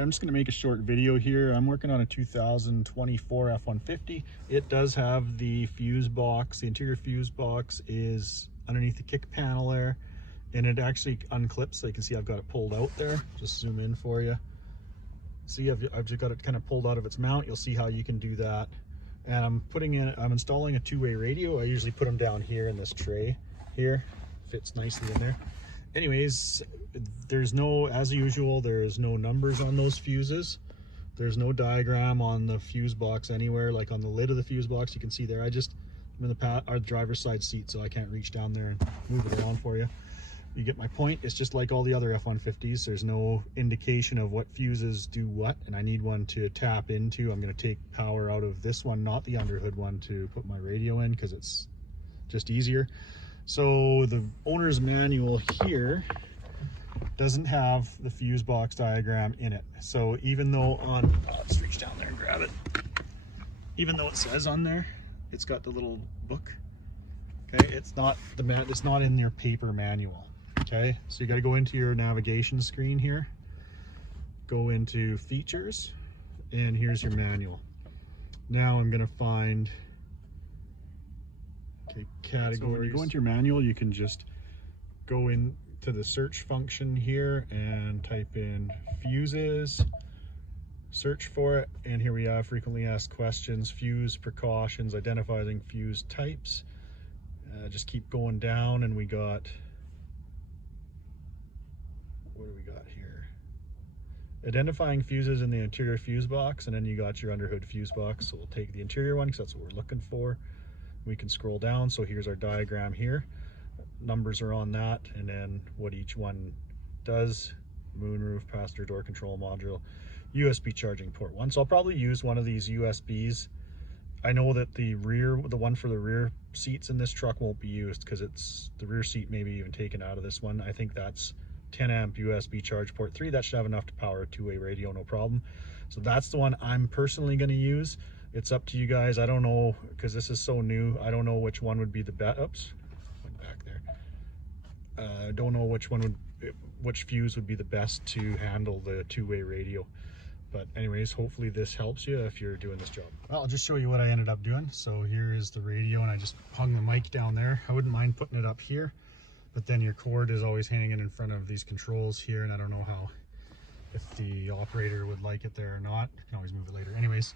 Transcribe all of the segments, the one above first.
Alright, I'm just going to make a short video here. I'm working on a 2024 F-150. It does have the fuse box. The interior fuse box is underneath the kick panel there, and it actually unclips, so you can see I've got it pulled out there. Just zoom in for you. See, I've just got it kind of pulled out of its mount. You'll see how you can do that. And I'm installing a two-way radio. I usually put them down here in this tray here. Fits nicely in there. Anyways, there's no, as usual, there's no numbers on those fuses. There's no diagram on the fuse box anywhere, like on the lid of the fuse box. You can see there, I'm in the driver's side seat, so I can't reach down there and move it around for you. You get my point. It's just like all the other F-150s. There's no indication of what fuses do what, and I need one to tap into. I'm going to take power out of this one, not the underhood one, to put my radio in because it's just easier. So the owner's manual here doesn't have the fuse box diagram in it. So even though let's reach down there and grab it. Even though it says on there, it's got the little book. Okay, it's not in your paper manual. Okay, so you got to go into your navigation screen here, go into features, and here's your manual. Now I'm going to find categories. So when you go into your manual, you can just go into the search function here and type in fuses, search for it, and here we have frequently asked questions, fuse precautions, identifying fuse types. Just keep going down, and we got, what do we got here? Identifying fuses in the interior fuse box, and then you got your underhood fuse box. So we'll take the interior one because that's what we're looking for. We can scroll down, so here's our diagram here. Numbers are on that, and then what each one does. Moonroof, passenger door control module, USB charging port 1. So I'll probably use one of these USBs. I know that the one for the rear seats in this truck won't be used because it's the rear seat maybe even taken out of this one. I think that's 10 amp USB charge port 3. That should have enough to power a two-way radio, no problem. So that's the one I'm personally going to use. It's up to you guys. I don't know, because this is so new. I don't know which one would be the best. Oops, went back there. I don't know which fuse would be the best to handle the two-way radio. But anyways, hopefully this helps you if you're doing this job. Well, I'll just show you what I ended up doing. So here is the radio, and I just hung the mic down there. I wouldn't mind putting it up here, but then your cord is always hanging in front of these controls here, and I don't know if the operator would like it there or not. You can always move it later. Anyways,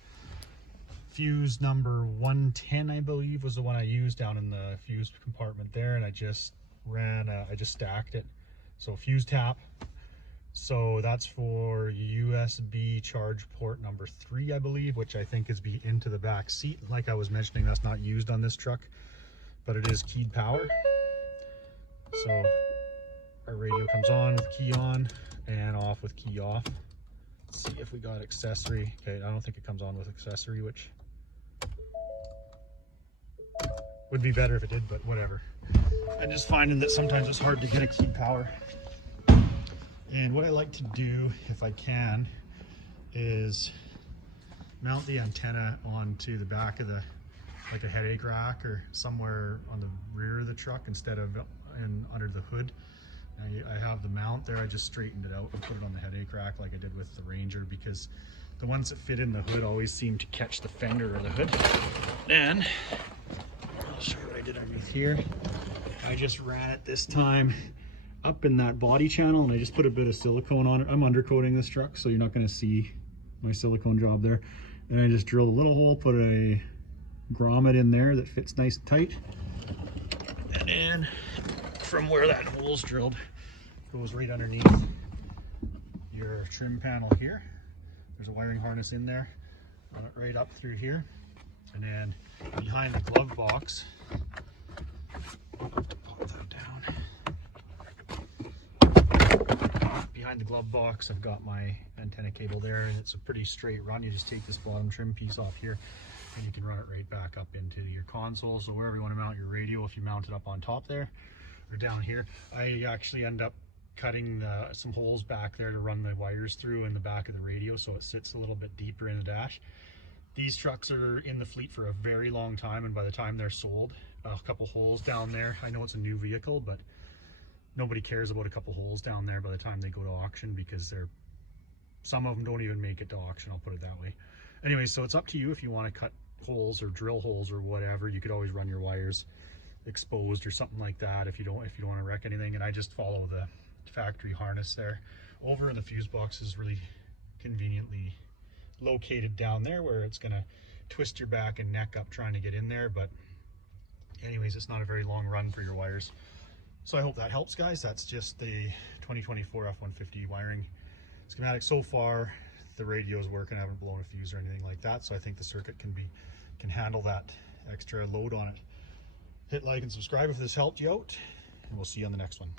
fuse number 110, I believe, was the one I used down in the fuse compartment there, and I just stacked it. So fuse tap. So that's for USB charge port number 3, I believe, which I think is into the back seat. Like I was mentioning, that's not used on this truck, but it is keyed power. So our radio comes on with key on and off with key off. Let's see if we got accessory. Okay, I don't think it comes on with accessory, which would be better if it did, but whatever. I'm just finding that sometimes it's hard to get a keyed power. And what I like to do, if I can, is mount the antenna onto the back of like a headache rack or somewhere on the rear of the truck instead of under the hood. I have the mount there. I just straightened it out and put it on the headache rack like I did with the Ranger, because the ones that fit in the hood always seem to catch the fender of the hood. Then I'll show you what I did underneath here. I just ran it this time up in that body channel, and I just put a bit of silicone on it. I'm undercoating this truck, so you're not going to see my silicone job there. And I just drilled a little hole, put a grommet in there that fits nice and tight, and then from where that hole's drilled goes right underneath your trim panel here. There's a wiring harness in there. Run it right up through here, and then behind the glove box, pop that down. Behind the glove box, I've got my antenna cable there, and it's a pretty straight run. You just take this bottom trim piece off here, and you can run it right back up into your console. So wherever you want to mount your radio, if you mount it up on top there or down here, I actually end up cutting some holes back there to run the wires through in the back of the radio, so it sits a little bit deeper in the dash. These trucks are in the fleet for a very long time, and by the time they're sold, a couple holes down there, I know it's a new vehicle, but nobody cares about a couple holes down there by the time they go to auction, because they're Some of them don't even make it to auction, I'll put it that way. Anyway, so it's up to you if you want to cut holes or drill holes or whatever. You could always run your wires exposed or something like that if you don't want to wreck anything. And I just follow the factory harness there over, and the fuse box is really conveniently located down there where it's going to twist your back and neck up trying to get in there. But anyways, it's not a very long run for your wires. So I hope that helps, guys. That's just the 2024 F-150 wiring schematic. So far the radio is working. I haven't blown a fuse or anything like that, so I think the circuit can handle that extra load on it. Hit like and subscribe if this helped you out, and we'll see you on the next one.